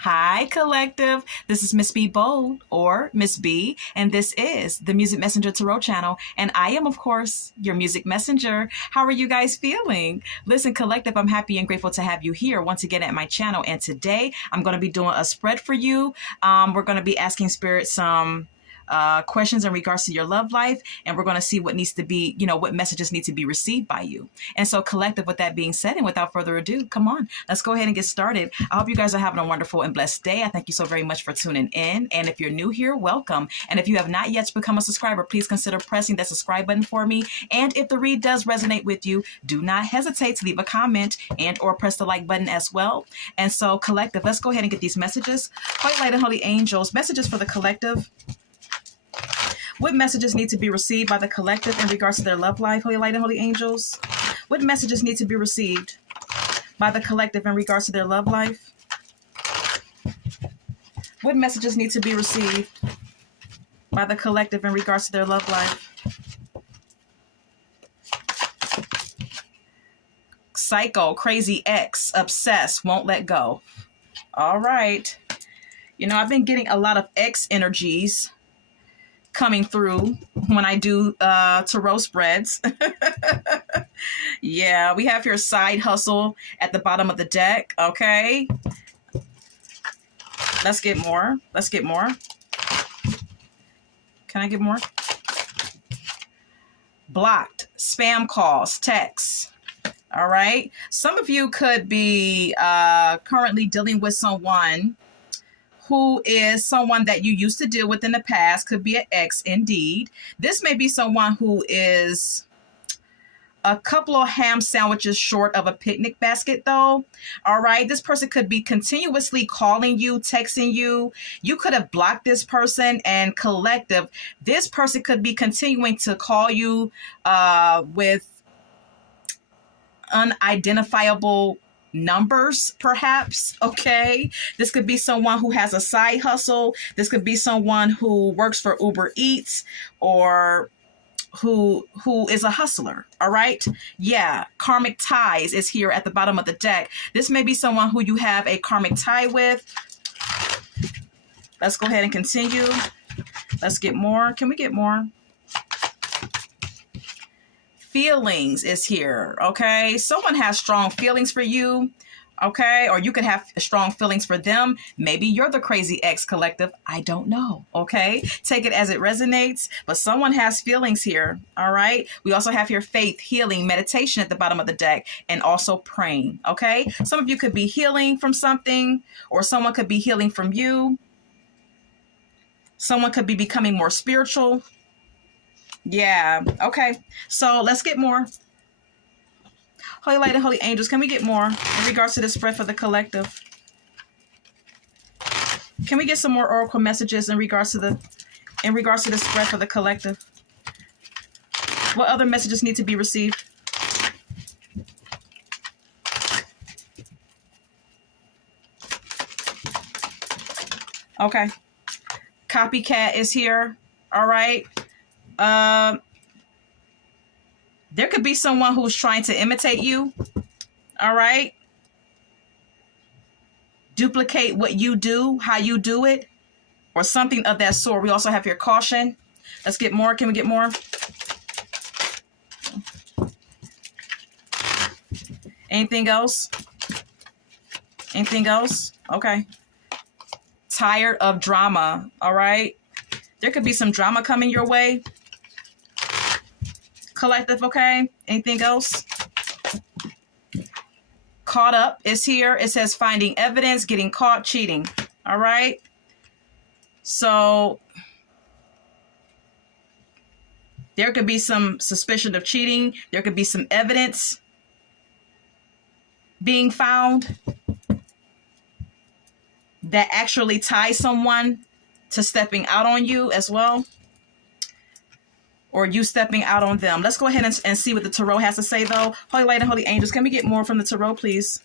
Hi, collective. This is Miss B Bold or Miss B, and this is the Music Messenger Tarot channel. And I am, of course, your music messenger. How are you guys feeling? Listen, collective, I'm happy and grateful to have you here once again at my channel. And today I'm going to be doing a spread for you. We're going to be asking Spirit some questions in regards to your love life, and we're going to see what needs to be, what messages need to be received by you. And so, collective, with that being said, and without further ado, come on, let's go ahead and get started. I hope you guys are having a wonderful and blessed day. I thank you so very much for tuning in. And if you're new here, welcome. And if you have not yet become a subscriber, please consider pressing that subscribe button for me. And if the read does resonate with you, do not hesitate to leave a comment and or press the like button as well. And so, collective, let's go ahead and get these messages. White light and holy angels, messages for the collective. What messages need to be received by the collective in regards to their love life, Holy Light and Holy Angels? What messages need to be received by the collective in regards to their love life? What messages need to be received by the collective in regards to their love life? Psycho, crazy ex, obsessed, won't let go. All right. I've been getting a lot of ex energies coming through when I do tarot spreads. Yeah, we have here side hustle at the bottom of the deck. Okay. Let's get more. Let's get more. Can I get more? Blocked, spam calls, texts. All right. Some of you could be currently dealing with someone who is someone that you used to deal with in the past. Could be an ex indeed. This may be someone who is a couple of ham sandwiches short of a picnic basket though. All right. This person could be continuously calling you, texting you. You could have blocked this person, and collective, this person could be continuing to call you with unidentifiable numbers, perhaps. Okay, this could be someone who has a side hustle. This could be someone who works for Uber Eats or who is a hustler. All right. Yeah, karmic ties is here at the bottom of the deck. This may be someone who you have a karmic tie with. Let's go ahead and continue. Let's get more. Can we get more? Feelings is here. Okay, someone has strong feelings for you. Okay, or you could have strong feelings for them. Maybe you're the crazy ex, collective. I don't know. Okay, take it as it resonates, but someone has feelings here. All right, we also have here faith, healing, meditation at the bottom of the deck, and also praying. Okay, some of you could be healing from something, or someone could be healing from you. Someone could be becoming more spiritual. Yeah. Okay. So let's get more. Holy Light and Holy Angels, can we get more in regards to this spread for the collective? Can we get some more oracle messages in regards to the spread for the collective? What other messages need to be received? Okay. Copycat is here. All right. There could be someone who's trying to imitate you. All right. Duplicate what you do, how you do it, or something of that sort. We also have here caution. Let's get more. Can we get more? Anything else? Anything else? Okay. Tired of drama. All right. There could be some drama coming your way, collective. Okay. Anything else? Caught up is here. It says finding evidence, getting caught cheating. All right. So there could be some suspicion of cheating. There could be some evidence being found that actually ties someone to stepping out on you as well, or you stepping out on them. Let's go ahead and see what the tarot has to say though. Holy Light and Holy Angels, can we get more from the tarot, please?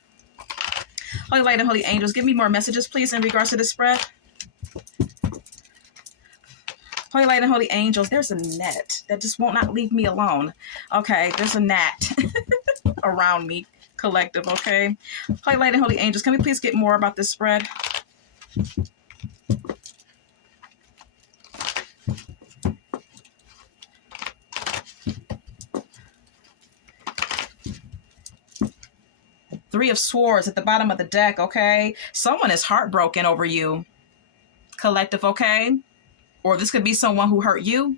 Holy Light and Holy Angels, give me more messages, please, in regards to this spread. Holy Light and Holy Angels, there's a net that just won't not leave me alone. Okay, there's a gnat around me, collective, okay? Holy Light and Holy Angels, can we please get more about this spread? Three of Swords at the bottom of the deck, okay? Someone is heartbroken over you, collective, okay? Or this could be someone who hurt you.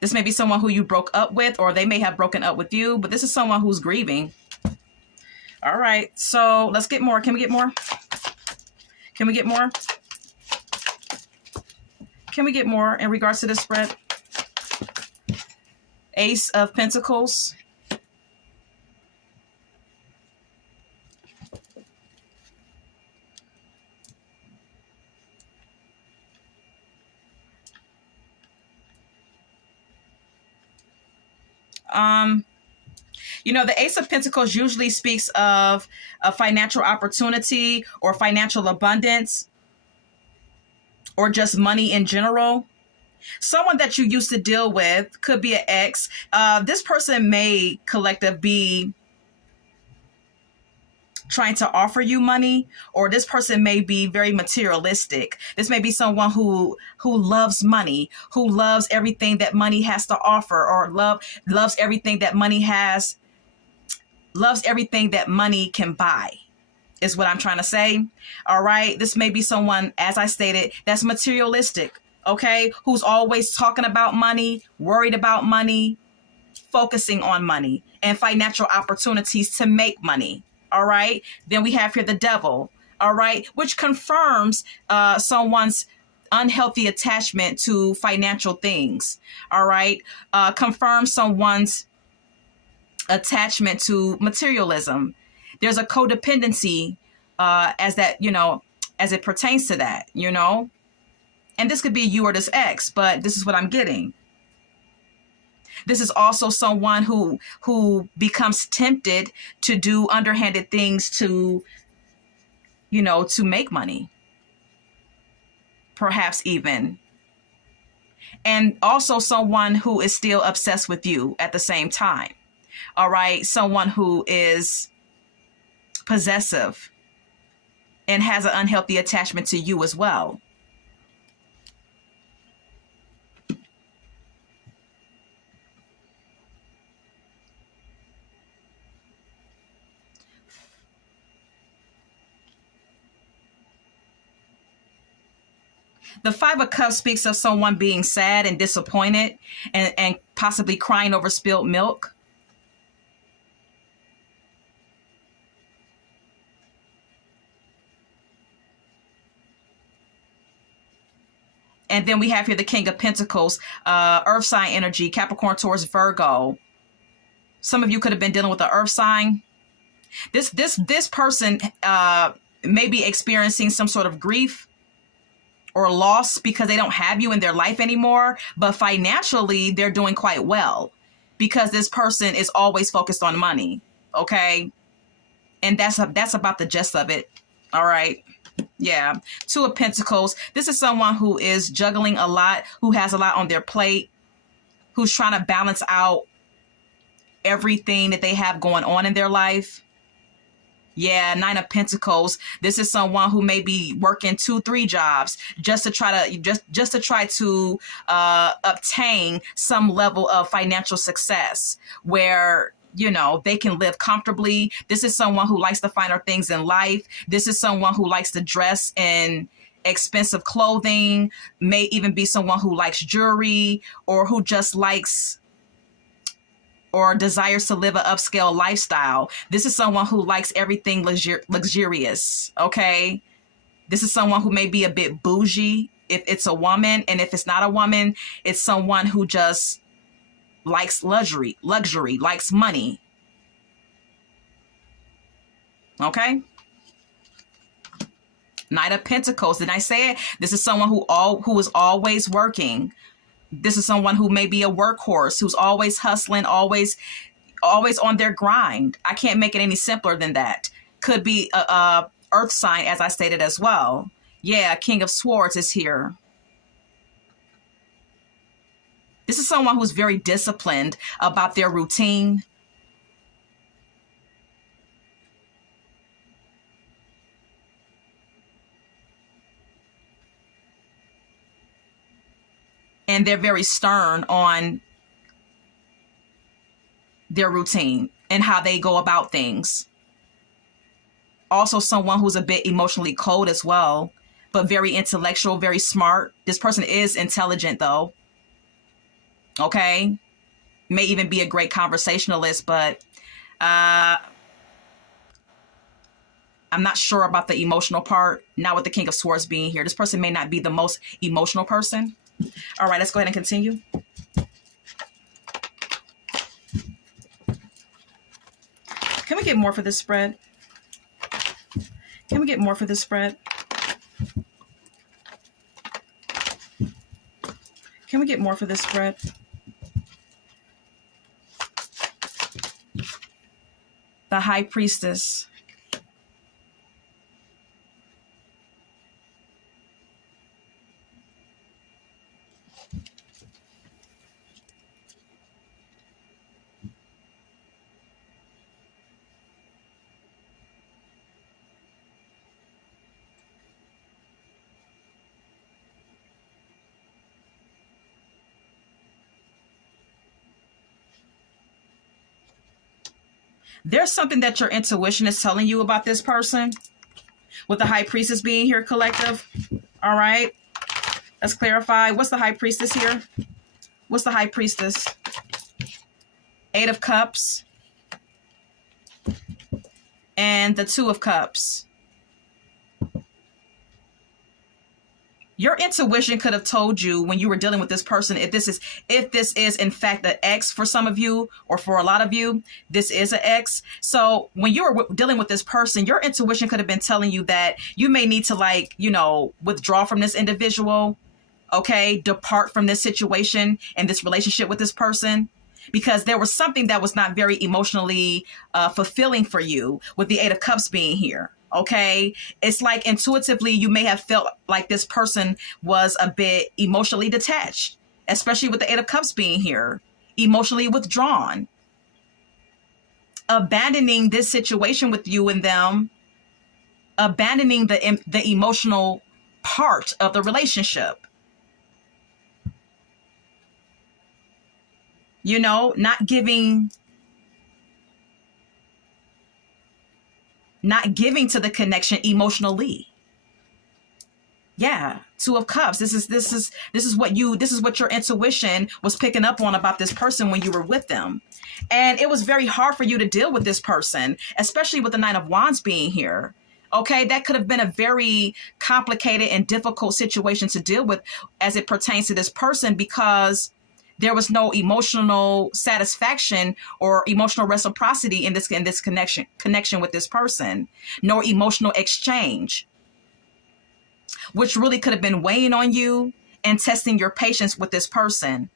This may be someone who you broke up with, or they may have broken up with you, but this is someone who's grieving. All right, so let's get more. Can we get more? Can we get more? Can we get more in regards to this spread? Ace of Pentacles. You know, the Ace of Pentacles usually speaks of a financial opportunity or financial abundance or just money in general. Someone that you used to deal with could be an ex. This person may, collective, be trying to offer you money, or this person may be very materialistic. This may be someone who loves money, who loves everything that money has to offer, or loves everything that money has, loves everything that money can buy, is what I'm trying to say. All right. This may be someone, as I stated, that's materialistic. Okay. Who's always talking about money, worried about money, focusing on money and financial opportunities to make money. All right. Then we have here the Devil. All right. Which confirms someone's unhealthy attachment to financial things. All right. Confirms someone's attachment to materialism. There's a codependency as that, you know, as it pertains to that, you know, and this could be you or this ex, but this is what I'm getting. This is also someone who becomes tempted to do underhanded things to, you know, to make money, perhaps even. And also someone who is still obsessed with you at the same time. All right. Someone who is possessive and has an unhealthy attachment to you as well. The Five of Cups speaks of someone being sad and disappointed and possibly crying over spilled milk. And then we have here the King of Pentacles, earth sign energy, Capricorn, Taurus, Virgo. Some of you could have been dealing with the earth sign. This person may be experiencing some sort of grief or loss because they don't have you in their life anymore. But financially, they're doing quite well because this person is always focused on money. Okay. And that's about the gist of it. All right. Yeah. Two of Pentacles. This is someone who is juggling a lot, who has a lot on their plate, who's trying to balance out everything that they have going on in their life. Yeah, Nine of Pentacles. This is someone who may be working 2-3 jobs just to try to obtain some level of financial success where, you know, they can live comfortably. This is someone who likes the finer things in life. This is someone who likes to dress in expensive clothing, may even be someone who likes jewelry or who just likes or desires to live an upscale lifestyle. This is someone who likes everything luxurious, okay? This is someone who may be a bit bougie if it's a woman, and if it's not a woman, it's someone who just likes luxury, likes money. Okay? Knight of Pentacles. Did I say it? This is someone who is always working. This is someone who may be a workhorse, who's always hustling, always on their grind. I can't make it any simpler than that. Could be a earth sign, as I stated as well. Yeah, King of Swords is here. This is someone who's very disciplined about their routine. and they're very stern on their routine and how they go about things. Also someone who's a bit emotionally cold as well, but very intellectual, very smart. This person is intelligent though. Okay. May even be a great conversationalist, but I'm not sure about the emotional part. Not with the King of Swords being here. This person may not be the most emotional person. All right, let's go ahead and continue. Can we get more for this spread? Can we get more for this spread? Can we get more for this spread? The High Priestess. There's something that your intuition is telling you about this person, with the High Priestess being here, collective. All right. Let's clarify. What's the High Priestess here? What's the High Priestess? Eight of Cups. And the Two of Cups. Your intuition could have told you when you were dealing with this person, if this is in fact an ex for some of you, or for a lot of you, this is an ex. So when you were dealing with this person, your intuition could have been telling you that you may need to, like, you know, withdraw from this individual, okay, depart from this situation and this relationship with this person, because there was something that was not very emotionally fulfilling for you with the Eight of Cups being here. Okay, it's like intuitively you may have felt like this person was a bit emotionally detached, especially with the Eight of Cups being here, emotionally withdrawn, abandoning this situation with you and them, abandoning the emotional part of the relationship. You know, not giving to the connection emotionally. Yeah, Two of Cups. This is what your intuition was picking up on about this person when you were with them. And it was very hard for you to deal with this person, especially with the Nine of Wands being here. Okay, that could have been a very complicated and difficult situation to deal with as it pertains to this person, because there was no emotional satisfaction or emotional reciprocity in this connection with this person. No emotional exchange, which really could have been weighing on you and testing your patience with this person,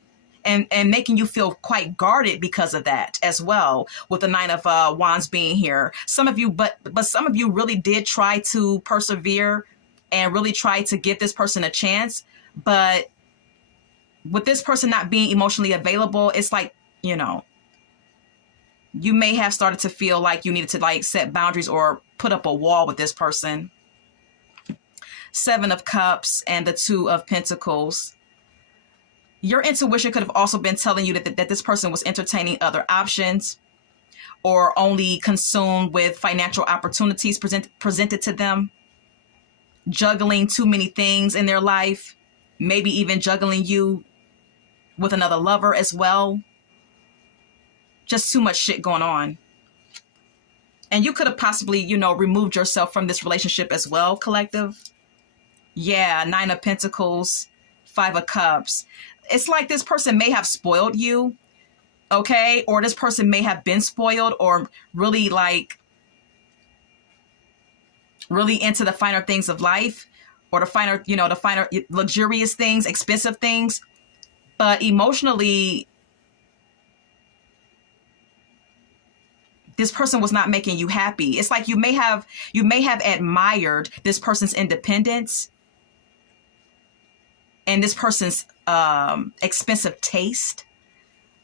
and making you feel quite guarded because of that as well, with the Nine of Wands being here. Some of you, but some of you really did try to persevere and really try to give this person a chance, but with this person not being emotionally available, it's like, you know, you may have started to feel like you needed to, like, set boundaries or put up a wall with this person. Seven of Cups and the Two of Pentacles. Your intuition could have also been telling you that this person was entertaining other options, or only consumed with financial opportunities presented to them, juggling too many things in their life, maybe even juggling you with another lover as well. Just too much shit going on. And you could have possibly, you know, removed yourself from this relationship as well, collective. Yeah, Nine of Pentacles, Five of Cups. It's like this person may have spoiled you, okay? Or this person may have been spoiled, or really, like, really into the finer things of life, or the finer luxurious things, expensive things. But emotionally, this person was not making you happy. It's like you may have admired this person's independence and this person's expensive taste,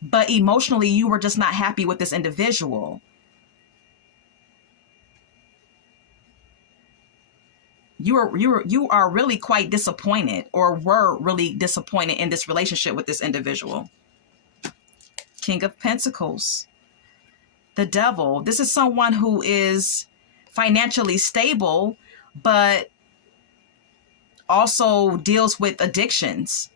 but emotionally you were just not happy with this individual. you are really quite disappointed, or were really disappointed in this relationship with this individual. King of Pentacles. The Devil. This is someone who is financially stable, but also deals with addictions.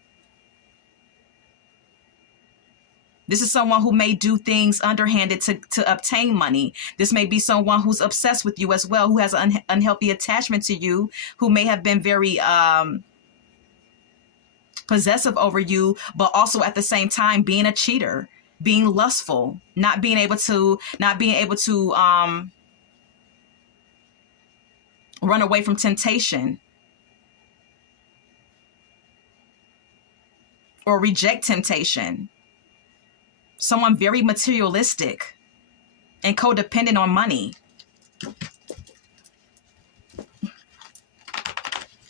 This is someone who may do things underhanded to obtain money. This may be someone who's obsessed with you as well, who has an unhealthy attachment to you, who may have been very possessive over you, but also at the same time being a cheater, being lustful, not being able to run away from temptation or reject temptation. Someone very materialistic and codependent on money.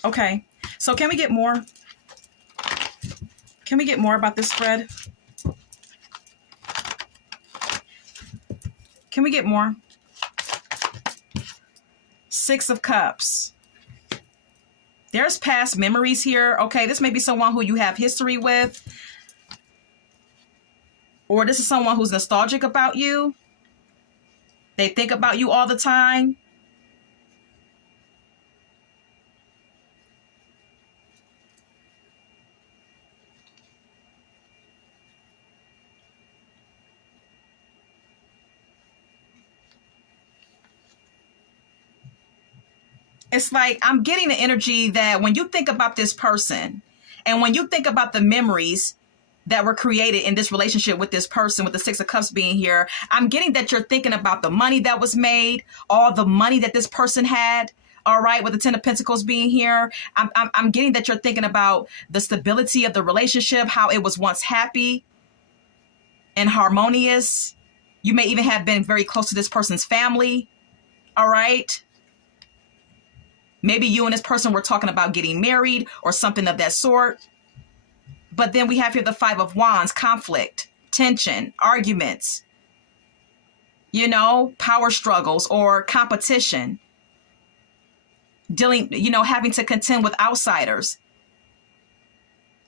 Okay, so can we get more? Can we get more about this spread? Can we get more? Six of Cups. There's past memories here. Okay, this may be someone who you have history with. Or this is someone who's nostalgic about you. They think about you all the time. It's like I'm getting the energy that when you think about this person and when you think about the memories that were created in this relationship with this person, with the Six of Cups being here, I'm getting that you're thinking about the money that was made, all the money that this person had. All right, with the Ten of Pentacles being here, I'm getting that you're thinking about the stability of the relationship, how it was once happy and harmonious. You may even have been very close to this person's family. All right. Maybe you and this person were talking about getting married or something of that sort. But then we have here the Five of Wands, conflict, tension, arguments, power struggles or competition, dealing, having to contend with outsiders,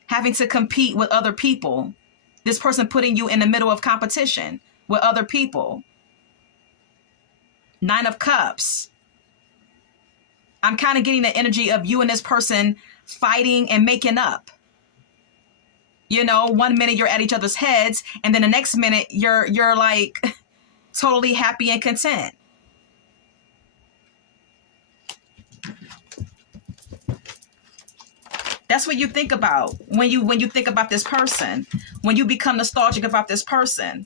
having to compete with other people. This person putting you in the middle of competition with other people. Nine of Cups. I'm kind of getting the energy of you and this person fighting and making up. 1 minute you're at each other's heads, and then the next minute you're like totally happy and content. That's what you think about when you think about this person, when you become nostalgic about this person.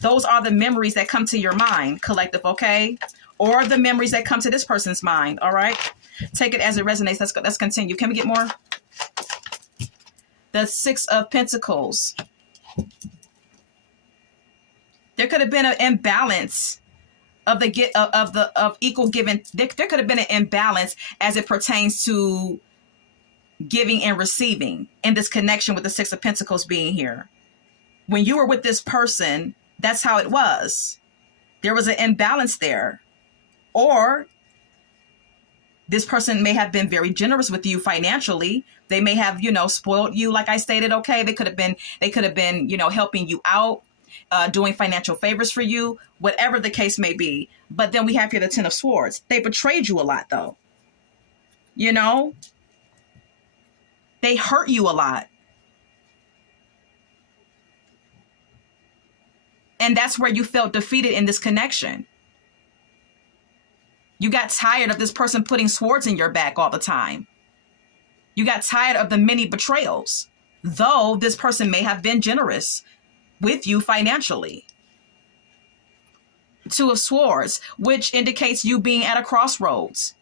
Those are the memories that come to your mind, collective, okay? Or the memories that come to this person's mind, all right? Take it as it resonates. Let's continue. Can we get more? The Six of Pentacles. There could have been an imbalance of equal giving. There could have been an imbalance as it pertains to giving and receiving in this connection with the Six of Pentacles being here. When you were with this person, that's how it was. There was an imbalance there. Or this person may have been very generous with you financially. They may have, spoiled you, like I stated. Okay, they could have been, helping you out, doing financial favors for you, whatever the case may be. But then we have here the Ten of Swords. They betrayed you a lot, though. They hurt you a lot. And that's where you felt defeated in this connection. You got tired of this person putting swords in your back all the time. You got tired of the many betrayals, though this person may have been generous with you financially. Two of Swords, which indicates you being at a crossroads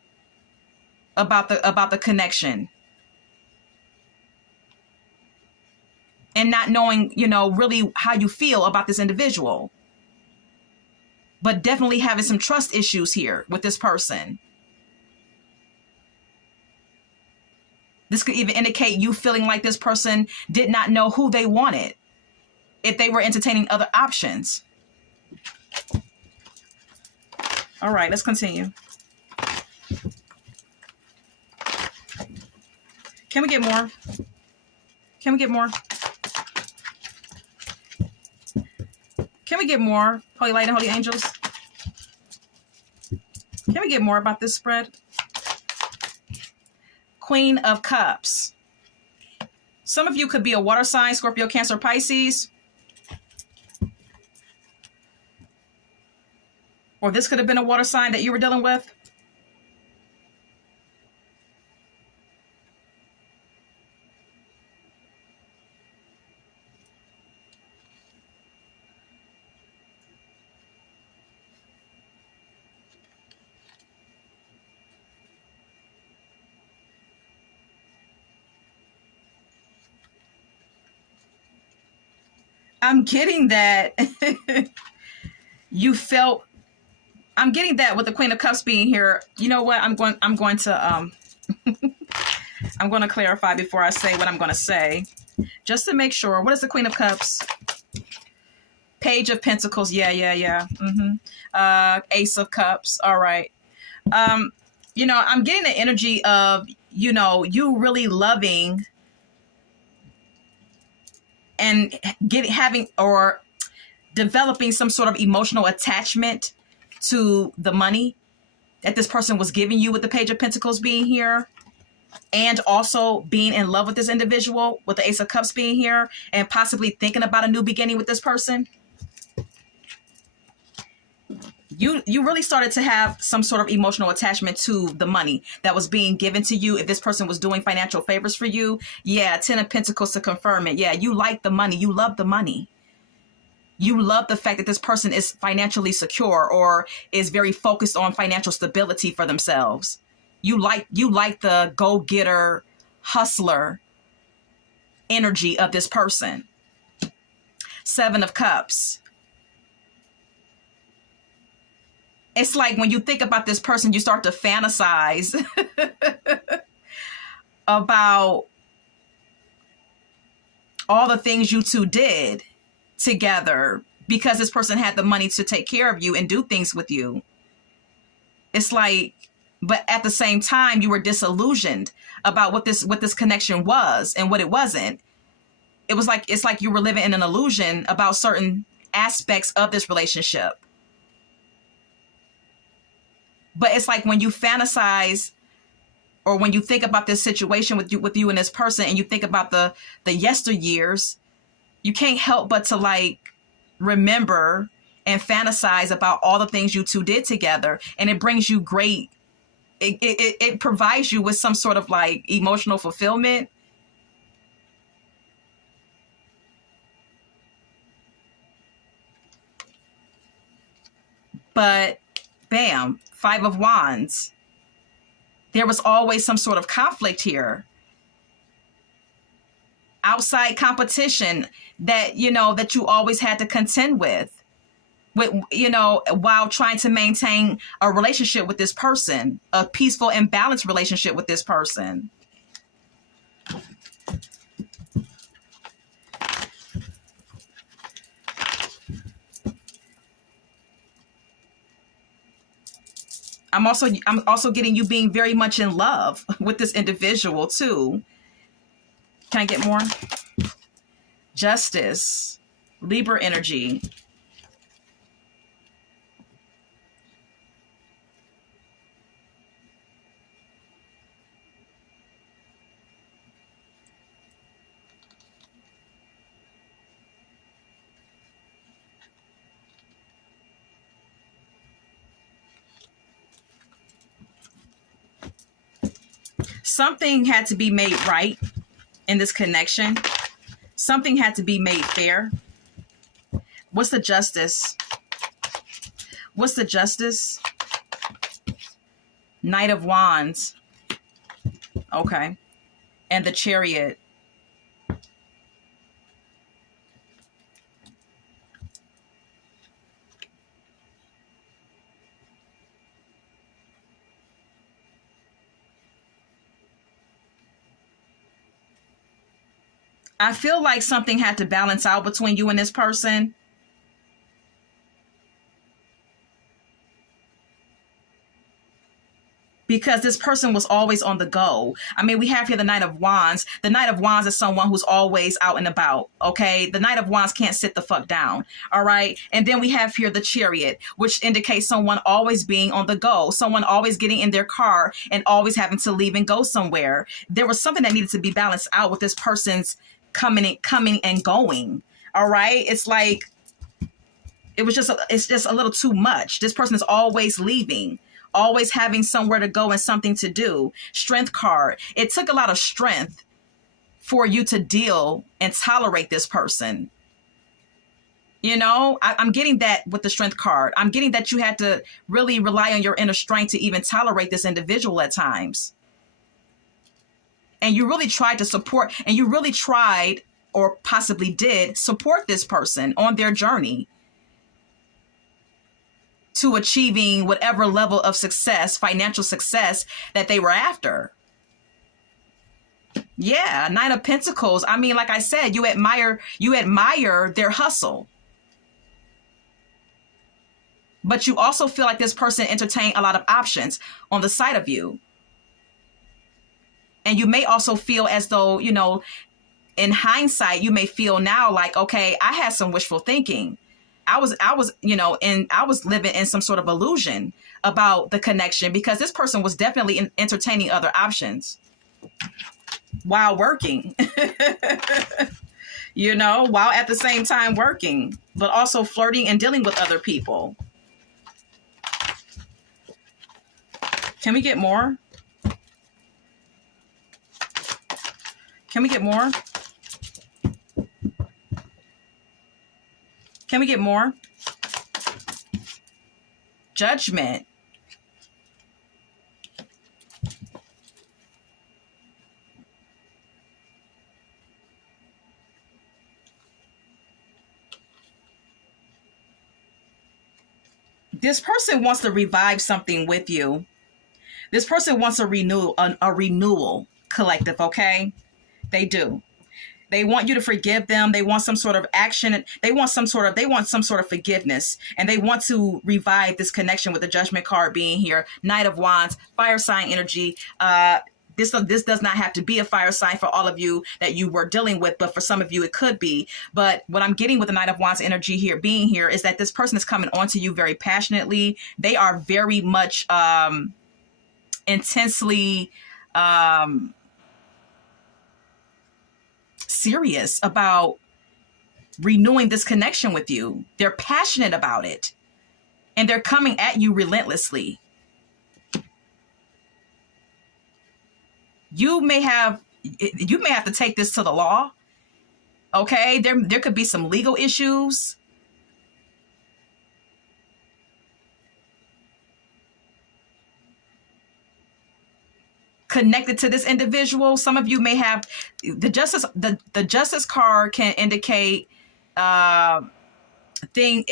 about the connection. And not knowing, really how you feel about this individual. But definitely having some trust issues here with this person. This could even indicate you feeling like this person did not know who they wanted, if they were entertaining other options. All right, let's continue. Can we get more? Can we get more? Can we get more? Holy light and holy angels. Can we get more about this spread? Queen of Cups. Some of you could be a water sign, Scorpio, Cancer, Pisces. Or this could have been a water sign that you were dealing with. I'm getting that you felt, I'm getting that with the Queen of Cups being here. You know what? I'm going to I'm going to clarify before I say what I'm going to say, just to make sure. What is the Queen of Cups? Page of Pentacles. Yeah. Ace of Cups. All right. You know, I'm getting the energy of, you know, you really loving and having or developing some sort of emotional attachment to the money that this person was giving you with the Page of Pentacles being here, and also being in love with this individual with the Ace of Cups being here, and possibly thinking about a new beginning with this person. You really started to have some sort of emotional attachment to the money that was being given to you. If this person was doing financial favors for you, yeah, 10 of Pentacles to confirm it. Yeah, you like the money. You love the money. You love the fact that this person is financially secure or is very focused on financial stability for themselves. You like the go-getter, hustler energy of this person. 7 of Cups. It's like when you think about this person, you start to fantasize about all the things you two did together because this person had the money to take care of you and do things with you. It's like, but at the same time, you were disillusioned about what this connection was and what it wasn't. It was like, it's like you were living in an illusion about certain aspects of this relationship. But it's like when you fantasize or when you think about this situation with you and this person, and you think about the yesteryears, you can't help but to like remember and fantasize about all the things you two did together. And it brings you great, it provides you with some sort of like emotional fulfillment. But bam, 5 of Wands. There was always some sort of conflict here. Outside competition that, you know, that you always had to contend with, you know, while trying to maintain a relationship with this person, a peaceful and balanced relationship with this person. I'm also getting you being very much in love with this individual too. Can I get more? Justice, Libra energy. Something had to be made right in this connection. Something had to be made fair. What's the justice? What's the justice? Knight of Wands. Okay. And the Chariot. I feel like something had to balance out between you and this person. because this person was always on the go. I mean, we have here the Knight of Wands. The Knight of Wands is someone who's always out and about, okay? The Knight of Wands can't sit the fuck down, all right? And then we have here the Chariot, which indicates someone always being on the go, someone always getting in their car and always having to leave and go somewhere. There was something that needed to be balanced out with this person's coming and going, all right? It's like, it's just a little too much. This person is always leaving, always having somewhere to go and something to do. Strength card. It took a lot of strength for you to deal and tolerate this person. You know, I'm getting that with the Strength card. I'm getting that you had to really rely on your inner strength to even tolerate this individual at times. And you really tried to support, and you really tried, or possibly did, support this person on their journey to achieving whatever level of success, financial success, that they were after. Yeah, Nine of Pentacles. I mean, like I said, you admire their hustle. But you also feel like this person entertained a lot of options on the side of you. And you may also feel as though, you know, in hindsight, you may feel now like, okay, I had some wishful thinking. I was, you know, and I was living in some sort of illusion about the connection, because this person was definitely entertaining other options while working, you know, while at the same time working, but also flirting and dealing with other people. Can we get more? Can we get more? Can we get more? Judgment. This person wants to revive something with you. This person wants a renewal, collective, okay? They do. They want you to forgive them. They want some sort of action. They want some sort of forgiveness. And they want to revive this connection with the Judgment card being here. Knight of Wands, fire sign energy. This does not have to be a fire sign for all of you that you were dealing with, but for some of you it could be. But what I'm getting with the Knight of Wands energy here being here is that this person is coming onto you very passionately. They are very much intensely serious about renewing this connection with you. They're passionate about it, and they're coming at you relentlessly. You may have to take this to the law. Okay, there could be some legal issues. Connected to this individual. Some of you may have the justice. The justice card can indicate anything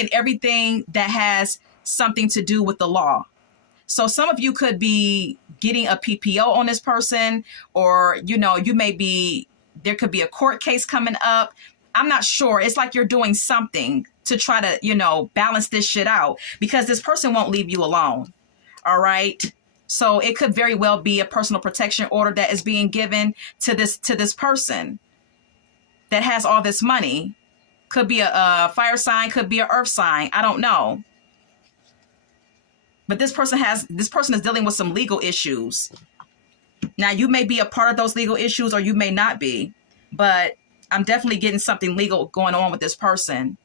and everything that has something to do with the law. So some of you could be getting a PPO on this person, or, you know, there could be a court case coming up. I'm not sure. It's like you're doing something to try to, you know, balance this shit out, because this person won't leave you alone. All right. So it could very well be a personal protection order that is being given to this person that has all this money. Could be a fire sign, could be an earth sign. I don't know. But this person is dealing with some legal issues. Now, you may be a part of those legal issues, or you may not be, but I'm definitely getting something legal going on with this person.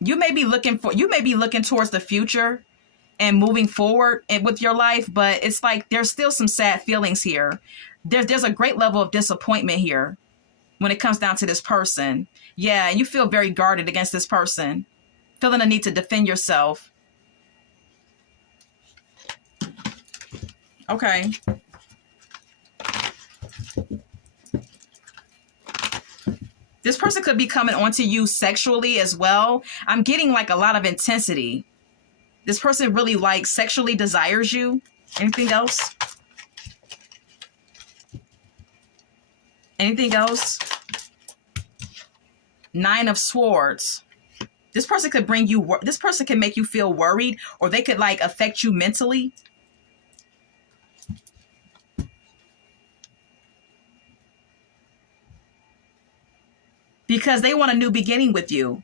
You may be looking towards the future and moving forward with your life, but it's like there's still some sad feelings here. There's a great level of disappointment here when it comes down to this person. Yeah, you feel very guarded against this person, feeling a need to defend yourself. Okay. This person could be coming onto you sexually as well. I'm getting like a lot of intensity. This person really like sexually desires you. Anything else? Anything else? Nine of Swords. This person could bring you, this person can make you feel worried, or they could like affect you mentally. Because they want a new beginning with you.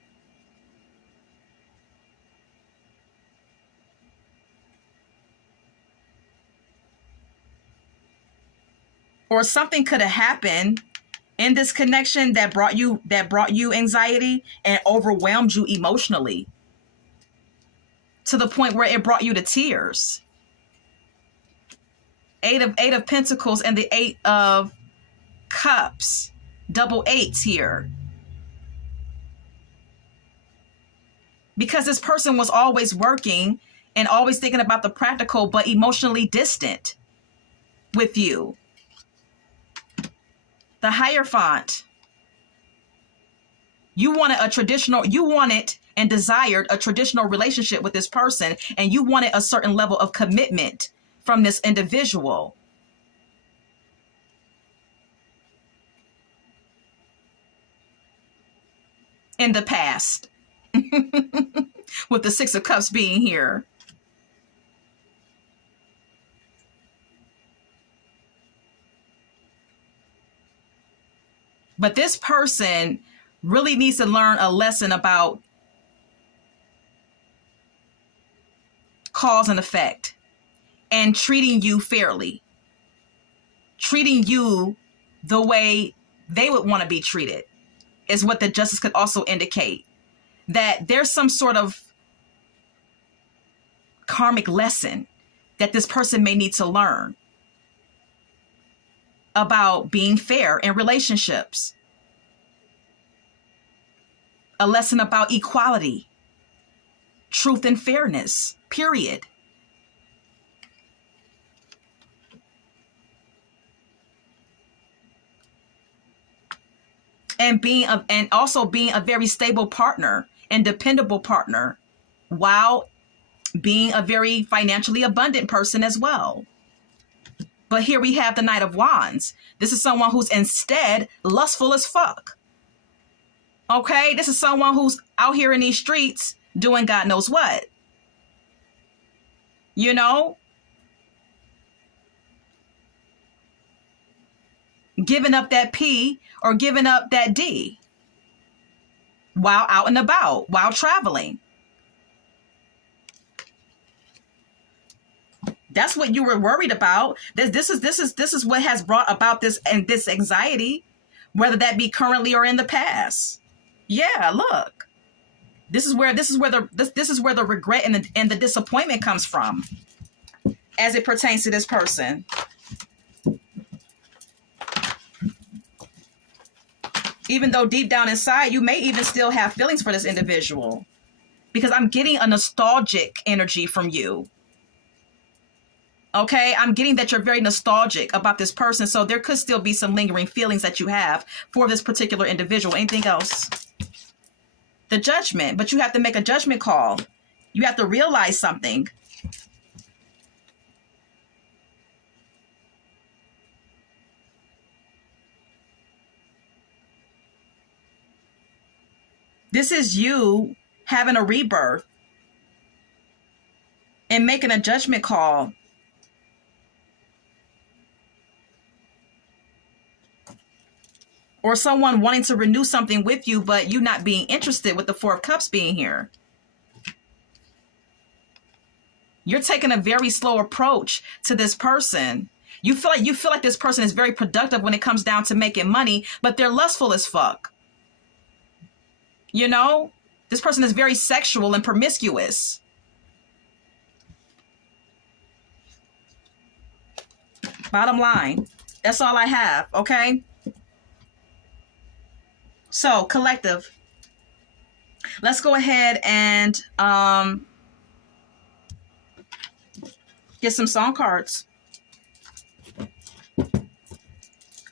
Or something could have happened in this connection that brought you anxiety and overwhelmed you emotionally to the point where it brought you to tears. Eight of Pentacles and the Eight of Cups. Double eights here. Because this person was always working and always thinking about the practical, but emotionally distant with you. The Hierophant. You wanted and desired a traditional relationship with this person, and you wanted a certain level of commitment from this individual. In the past. With the Six of Cups being here. But this person really needs to learn a lesson about cause and effect and treating you fairly. Treating you the way they would want to be treated is what the Justice could also indicate. That there's some sort of karmic lesson that this person may need to learn about being fair in relationships. A lesson about equality, truth and fairness, period. And also being a very stable partner and dependable partner while being a very financially abundant person as well. But here we have the Knight of Wands. This is someone who's instead lustful as fuck. Okay, this is someone who's out here in these streets doing God knows what. You know? Giving up that P or giving up that D while out and about, while traveling. That's what you were worried about. This is what has brought about this anxiety, whether that be currently or in the past. Yeah, look. This is where the regret and the disappointment comes from as it pertains to this person. Even though deep down inside, you may even still have feelings for this individual, because I'm getting a nostalgic energy from you. Okay, I'm getting that you're very nostalgic about this person. So there could still be some lingering feelings that you have for this particular individual. Anything else? The Judgment, but you have to make a judgment call. You have to realize something. This is you having a rebirth and making a judgment call. Or someone wanting to renew something with you, but you not being interested with the Four of Cups being here. You're taking a very slow approach to this person. You feel like this person is very productive when it comes down to making money, but they're lustful as fuck. You know, this person is very sexual and promiscuous. Bottom line, that's all I have, okay? So, collective, let's go ahead and get some song cards.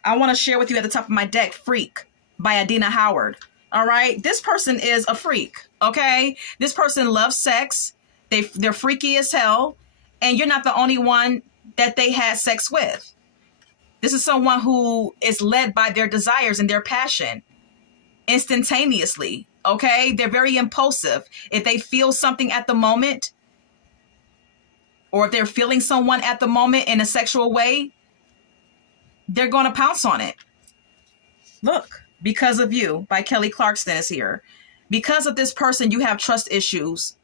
I want to share with you at the top of my deck, Freak by Adina Howard. All right. This person is a freak. Okay. This person loves sex. They're freaky as hell. And you're not the only one that they had sex with. This is someone who is led by their desires and their passion instantaneously. Okay. They're very impulsive. If they feel something at the moment, or if they're feeling someone at the moment in a sexual way, they're going to pounce on it. Look, Because of You by Kelly Clarkson is here. Because of this person, you have trust issues.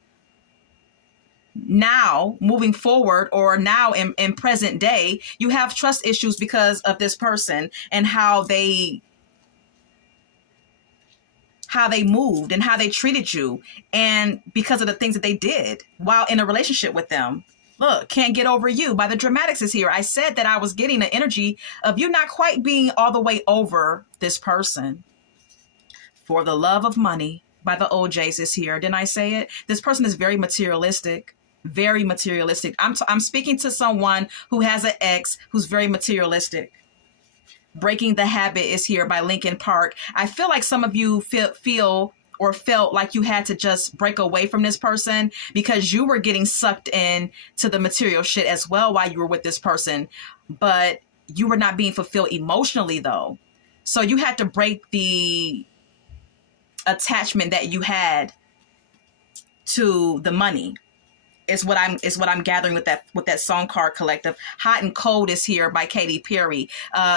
Now, moving forward, or now in present day, you have trust issues because of this person and how they moved and how they treated you, and because of the things that they did while in a relationship with them. Look, Can't Get Over You by The Dramatics is here. I said that I was getting the energy of you not quite being all the way over this person. For the Love of Money by the OJs is here. Didn't I say it? This person is very materialistic. Very materialistic. I'm speaking to someone who has an ex who's very materialistic. Breaking the Habit is here by Linkin Park. I feel like some of you feel or felt like you had to just break away from this person because you were getting sucked in to the material shit as well while you were with this person, but you were not being fulfilled emotionally though. So you had to break the attachment that you had to the money. Is what I'm gathering with that song card collective. Hot and Cold is here by Katy Perry.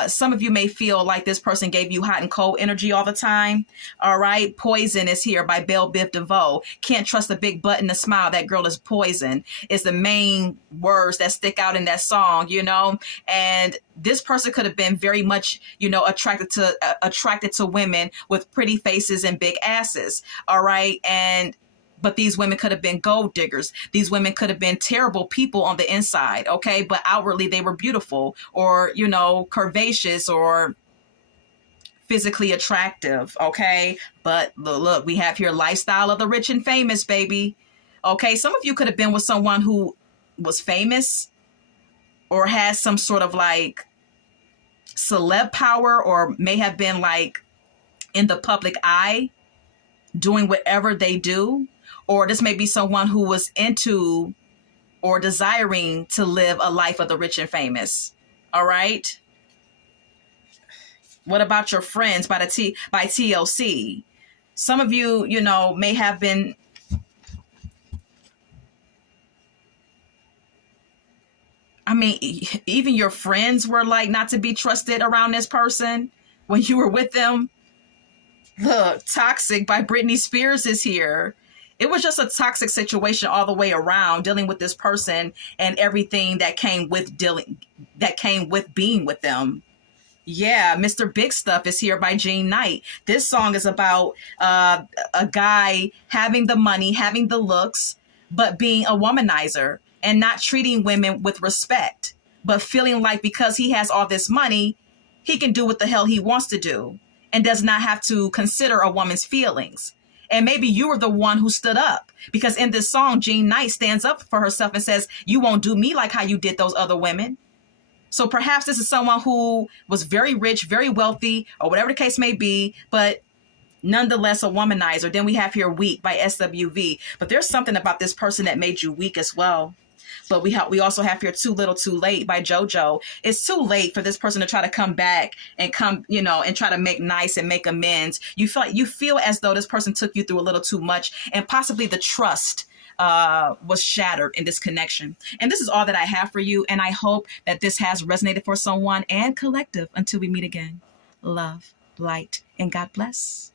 Some of you may feel like this person gave you hot and cold energy all the time. All right. Poison is here by Belle Biv DeVoe. Can't trust a big butt and a smile. That girl is poison is the main words that stick out in that song, you know. And this person could have been very much, you know, attracted to women with pretty faces and big asses. All right. But these women could have been gold diggers. These women could have been terrible people on the inside, okay? But outwardly they were beautiful or, you know, curvaceous or physically attractive, okay? But look, we have here Lifestyle of the Rich and Famous, baby. Okay, some of you could have been with someone who was famous or has some sort of like celeb power, or may have been like in the public eye doing whatever they do. Or this may be someone who was into or desiring to live a life of the rich and famous. All right. What about Your Friends by TLC? Some of you, you know, may have been even your friends were like not to be trusted around this person when you were with them. Look, Toxic by Britney Spears is here. It was just a toxic situation all the way around, dealing with this person and everything that came with being with them. Yeah, Mr. Big Stuff is here by Jean Knight. This song is about a guy having the money, having the looks, but being a womanizer and not treating women with respect, but feeling like because he has all this money, he can do what the hell he wants to do and does not have to consider a woman's feelings. And maybe you were the one who stood up, because in this song, Jean Knight stands up for herself and says, you won't do me like how you did those other women. So perhaps this is someone who was very rich, very wealthy, or whatever the case may be, but nonetheless a womanizer. Then we have here Weak by SWV. But there's something about this person that made you weak as well. But we also have here Too Little Too Late by JoJo. It's too late for this person to try to come back and and try to make nice and make amends. You feel as though this person took you through a little too much, and possibly the trust was shattered in this connection. And this is all that I have for you. And I hope that this has resonated for someone and collective. Until we meet again, love, light, and God bless.